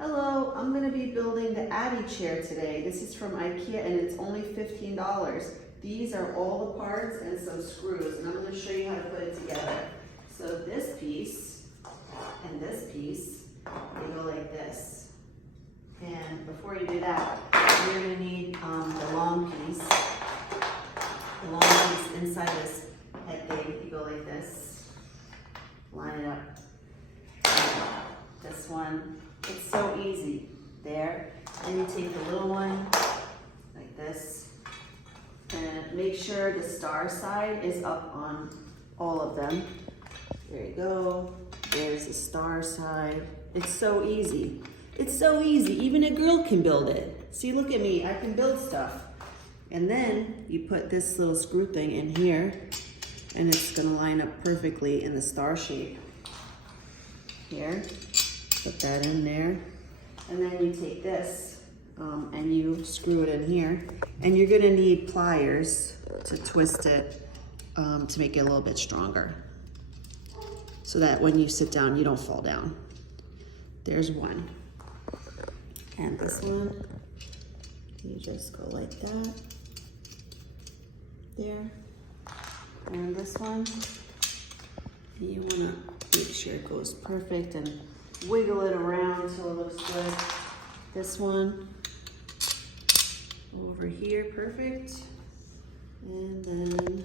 Hello, I'm going to be building the Addy chair today. This is from IKEA and it's only $15. These are all the parts and some screws, and I'm going to show you how to put it together. So this piece and this piece, they go like this. And before you do that, you're going to need the long piece. The long piece inside this head thing, you go like this. Line it up. This one, it's so easy. There, and you take the little one like this, and make sure the star side is up on all of them. There you go. There's the star side. It's so easy. It's so easy. Even a girl can build it. See, look at me. I can build stuff. And then you put this little screw thing in here, and it's gonna line up perfectly in the star shape. Here, put that in there. And then you take this and you screw it in here. And you're gonna need pliers to twist it to make it a little bit stronger, so that when you sit down, you don't fall down. There's one. And this one, you just go like that. There. And this one, you wanna make sure it goes perfect and wiggle it around so it looks good. This one over here, perfect. And then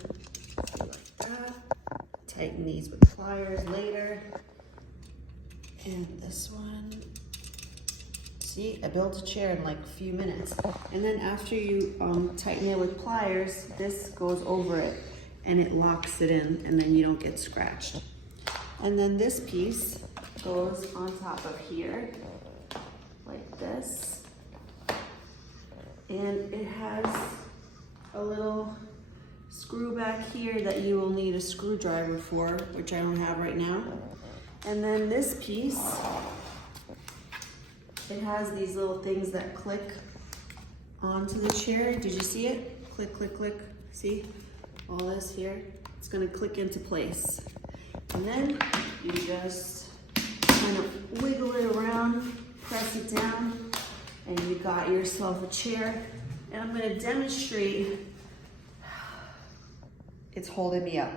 like that. Tighten these with pliers later. And this one. See, I built a chair in like a few minutes. And then after you tighten it with pliers, this goes over it and it locks it in, and then you don't get scratched. And then this piece goes on top of here, like this. And it has a little screw back here that you will need a screwdriver for, which I don't have right now. And then this piece, it has these little things that click onto the chair. Did you see it? Click, click, click. See? All this here. It's gonna click into place. And then you just kind of wiggle it around, press it down, and you got yourself a chair. And I'm gonna demonstrate. It's holding me up.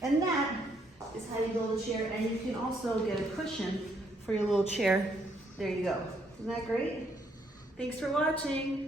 And that is how you build a chair. And you can also get a cushion for your little chair. There you go. Isn't that great? Thanks for watching.